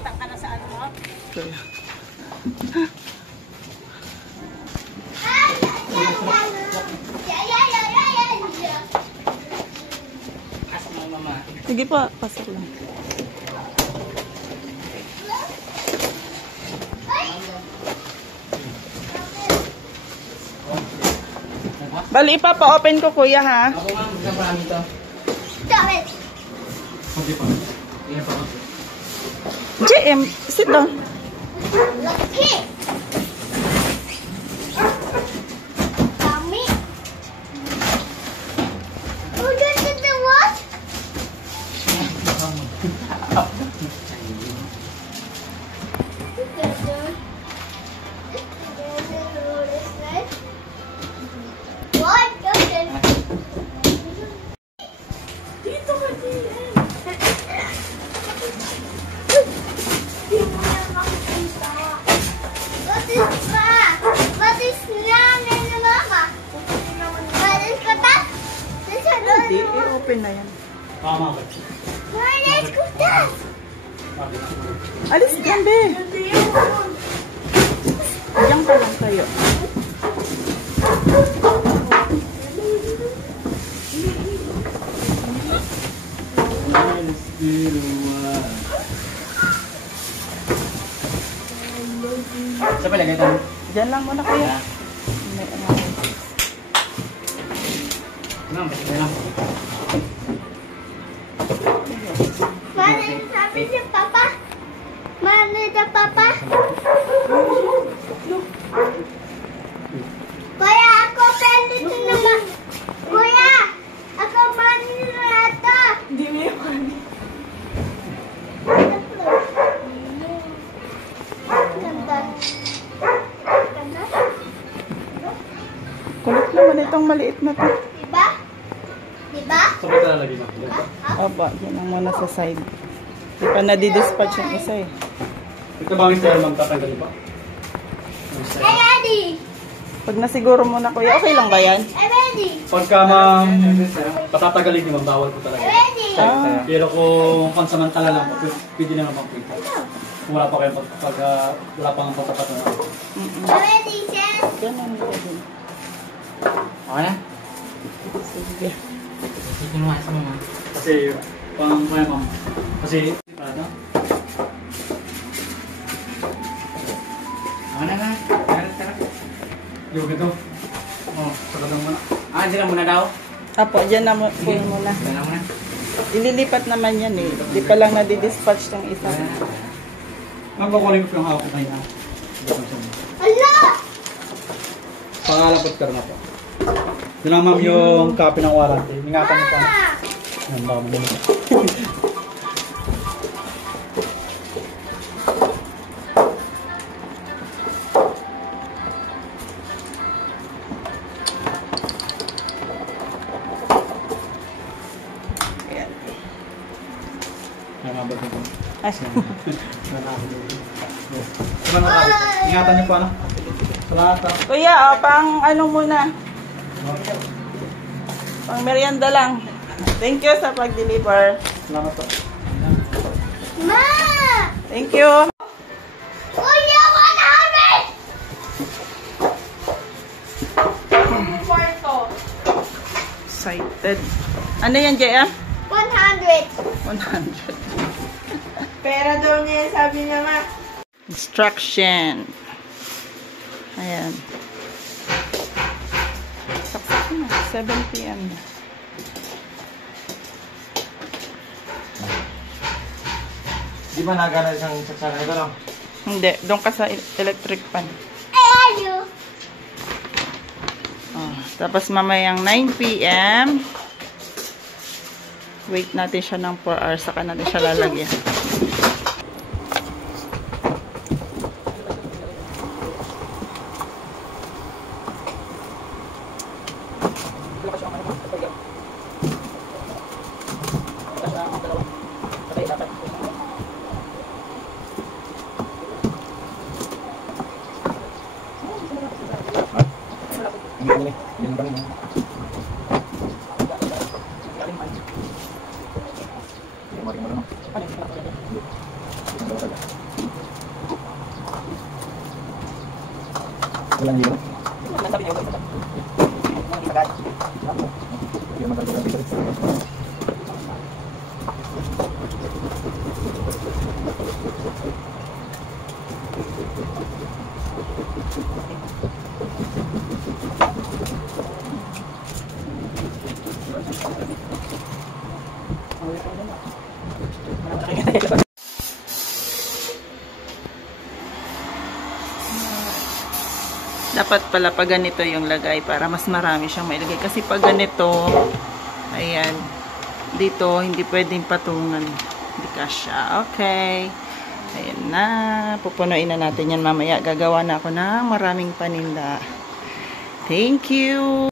Kitang ka na sa ano mo? Kaya. Sige pa, pasok lang. Bali, ipapa-open ko, kuya, ha? Ako nga, isang marami ito. Okay pa. Iyan pa. JM, sit down. Lucky. Mommy. Oh, this is the what? What? Dito ka din. What is Nana and Mama? What is Katas? This is Hindi, i-open na yan. Tama ba? What is Katas? Alis, gambe. Diyan ka lang tayo. Sa palagay ito. Diyan lang muna, kuya. May ano. Ma'am, pati ka lang. Mana sabi si Papa? Mana si Papa? Kuya, ako pendit naman. Kuya, ako manilata. Hindi mo yung kani. Ganda. Ganda. Kulit naman itong maliit na to. Diba? Diba? Sa ba lalagay mo? Aba, yan lang muna sa side. Di pa nadidispatch yung isa eh. Ito ba ang style, ma'am? Tatanggalin pa? Hey, ready. Pag nasiguro muna, kuya, okay lang ba yan? Hey, ready. Pagka ma'am, patatagalin niyo, ma'am, bawal po talaga. Ready. Ah. Pero kung pansamantala lang, pwede na naman po ito. Kung wala pa kayo, wala pang pagtapat na. Ready, Jen. Ganun ka din. Okay na? Sige. Sige mo nga sa mama. Kasi, pang kaya ma'am. Kasi, ano? Ano na? Tara. Yung ito. Oh, saka lang muna. Ah, dyan lang muna daw? Apo, dyan na po muna. Dyan lang muna. Ililipat naman yan eh. Di pa lang nadidispatch tong isa. Ma'am, kukunin ko yung hawak ko kayo na. Hala! Pangalapot ka na po. Yun lang ma'am yung copy ng warranty. Ingatan mo pa. Yan, baka magulit. Ayan. Nakabot mo po. Ay, Ingatan niyo po ano? Salamat. kuya, pang ano muna. Pang merienda lang. Thank you sa pag-deliver. Salamat po. Ma! Thank you. Kuya, 100! Kwarto. Excited. Ano yan, JM? 100. 100. Pera daw niya, sabi niya nga. Instruction. Ayan. Saksak na. 7 PM na. Di ba nagana isang saksakan ito lang? Hindi. Doon ka sa electric pan. Ayaw! Oh, tapos mamayang 9 PM. Wait natin siya ng 4 hours. Saka natin siya lalagyan. Ano? Walang hilo. Nasabi niyo ba? Hindi naman talaga dito. Dapat pala pag ganito yung lagay para mas marami siyang mailagay. Kasi pag ganito, ayan, dito hindi pwedeng patungan. Hindi kasya. Okay. Ayan na. Pupunuin na natin yan mamaya. Gagawa na ako ng maraming paninda. Thank you!